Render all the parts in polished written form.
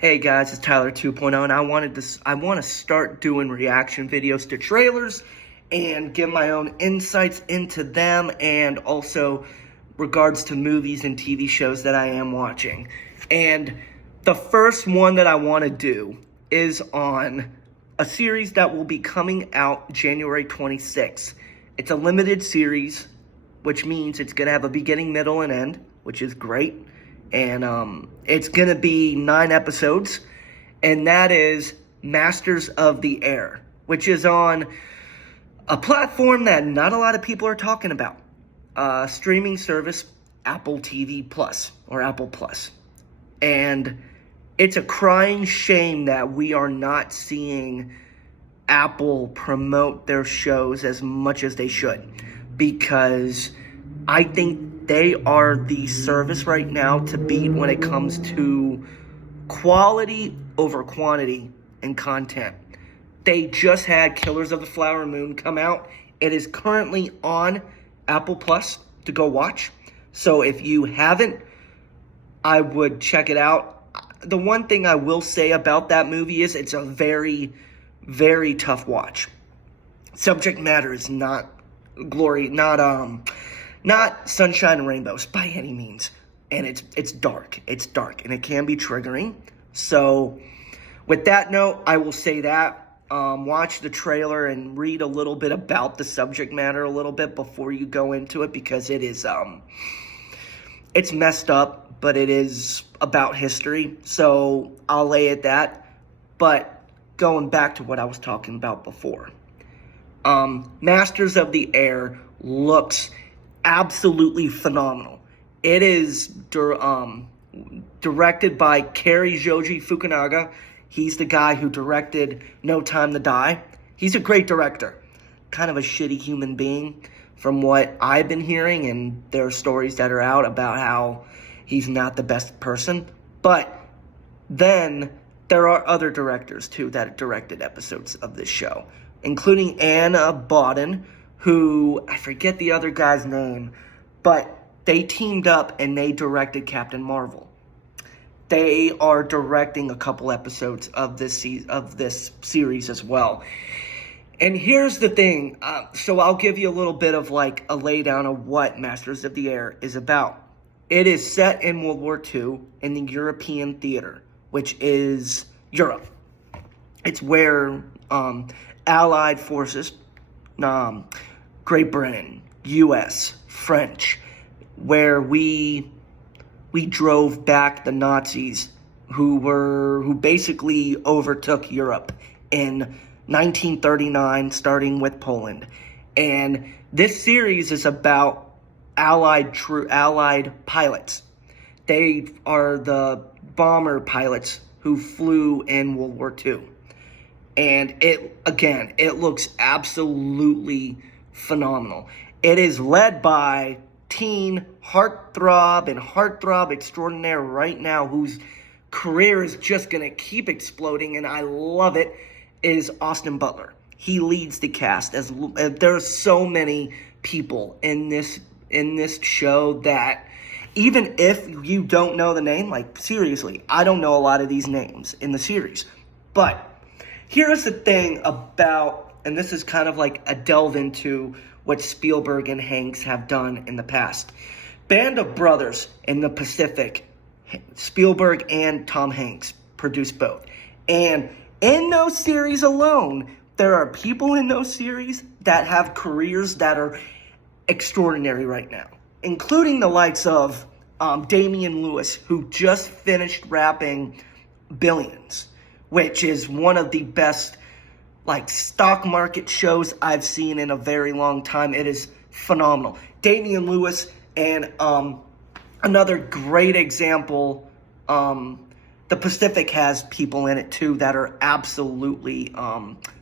Hey guys, it's Tyler 2.0, and I want to start doing reaction videos to trailers and give my own insights into them, and also regards to movies and TV shows that I am watching. And the first one that I want to do is on a series that will be coming out January 26th. It's a limited series, which means it's going to have a beginning, middle, and end, which is great. And it's going to be 9 episodes, and that is Masters of the Air, which is on a platform that not a lot of people are talking about. Streaming service, Apple TV Plus, or Apple Plus. And it's a crying shame that we are not seeing Apple promote their shows as much as they should, because I think they are the service right now to beat when it comes to quality over quantity and content. They just had Killers of the Flower Moon come out. It is currently on Apple Plus to go watch. So if you haven't, I would check it out. The one thing I will say about that movie is it's a very, very tough watch. Subject matter is not sunshine and rainbows by any means. And it's dark. It's dark, and it can be triggering. So with that note, I will say that. Watch the trailer and read a little bit about the subject matter a little bit before you go into it, because it is it's messed up, but it is about history. So I'll lay at that. But going back to what I was talking about before, Masters of the Air looks absolutely phenomenal. It is directed by Cary Joji Fukunaga. He's the guy who directed No Time to Die. He's a great director. Kind of a shitty human being from what I've been hearing, and there are stories that are out about how he's not the best person. But then there are other directors too that directed episodes of this show, including Anna Boden, who, I forget the other guy's name, but they teamed up and they directed Captain Marvel. They are directing a couple episodes of this series as well. And here's the thing. So I'll give you a little bit of like a laydown of what Masters of the Air is about. It is set in World War II in the European theater, which is Europe. It's where Allied forces, Great Britain, U.S., French, where we drove back the Nazis who basically overtook Europe in 1939, starting with Poland. And this series is about Allied pilots. They are the bomber pilots who flew in World War II. And it looks absolutely phenomenal. It is led by teen heartthrob extraordinaire right now, whose career is just going to keep exploding, and I love it, is Austin Butler. He leads the cast. There are so many people in this show that even if you don't know the name, like seriously, I don't know a lot of these names in the series. But here's the thing about, and this is kind of like a delve into what Spielberg and Hanks have done in the past. Band of Brothers in the Pacific, Spielberg and Tom Hanks produced both. And in those series alone, there are people in those series that have careers that are extraordinary right now, including the likes of Damian Lewis, who just finished wrapping Billions, which is one of the best stock market shows I've seen in a very long time. It is phenomenal. Damian Lewis, and another great example, The Pacific has people in it too that are absolutely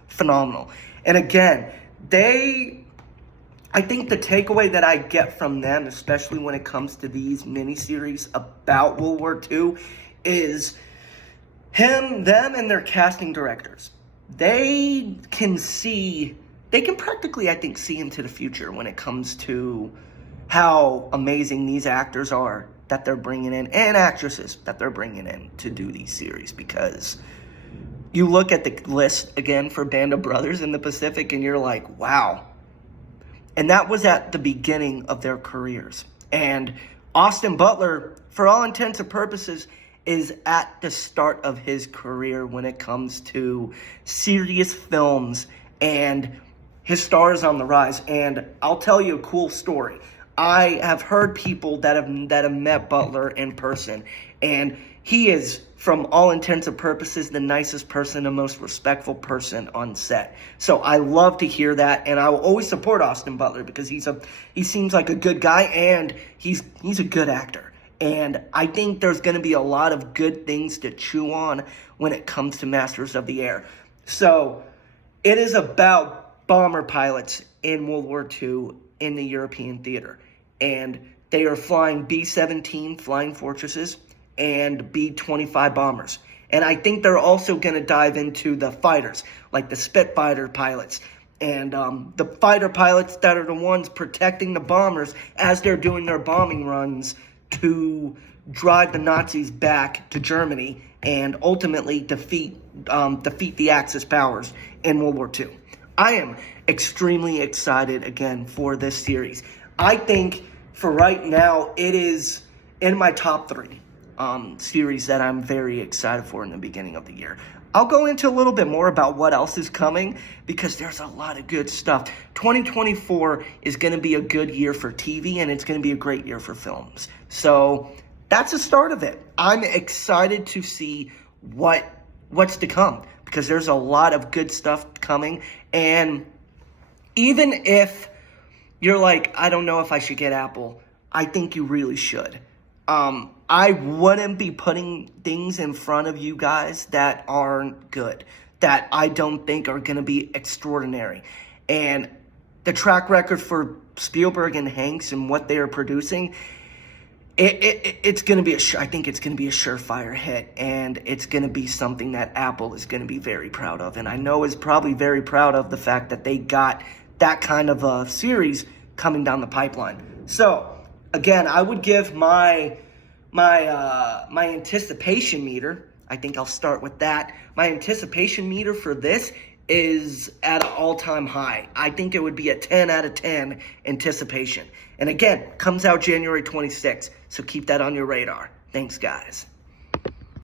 phenomenal. And again, I think the takeaway that I get from them, especially when it comes to these miniseries about World War II, is them and their casting directors. They can practically, I think, see into the future when it comes to how amazing these actors are that they're bringing in, and actresses that they're bringing in to do these series, because you look at the list again for Band of Brothers in the Pacific and you're like, wow. And that was at the beginning of their careers. And Austin Butler, for all intents and purposes, is at the start of his career when it comes to serious films, and his star is on the rise. And I'll tell you a cool story. I have heard people that have met Butler in person, and he is, from all intents and purposes, the nicest person, the most respectful person on set. So I love to hear that, and I will always support Austin Butler because he seems like a good guy, and he's a good actor. And I think there's going to be a lot of good things to chew on when it comes to Masters of the Air. So it is about bomber pilots in World War II in the European theater. And they are flying B-17 Flying Fortresses and B-25 bombers. And I think they're also going to dive into the fighters, like the Spitfire pilots. And the fighter pilots that are the ones protecting the bombers as they're doing their bombing runs to drive the Nazis back to Germany and ultimately defeat the Axis powers in World War II. I am extremely excited again for this series. I think for right now it is in my top 3 series that I'm very excited for in the beginning of the year. I'll go into a little bit more about what else is coming because there's a lot of good stuff. 2024 is going to be a good year for TV, and it's going to be a great year for films. So that's the start of it. I'm excited to see what's to come because there's a lot of good stuff coming. And even if you're like, I don't know if I should get Apple, I think you really should. I wouldn't be putting things in front of you guys that aren't good, that I don't think are going to be extraordinary. And the track record for Spielberg and Hanks and what they are producing, it's going to be I think it's going to be a surefire hit, and it's going to be something that Apple is going to be very proud of. And I know is probably very proud of the fact that they got that kind of a series coming down the pipeline. So again, I would give my anticipation meter, I think I'll start with that. My anticipation meter for this is at an all-time high. I think it would be a 10 out of 10 anticipation. And again, comes out January 26th, so keep that on your radar. Thanks, guys.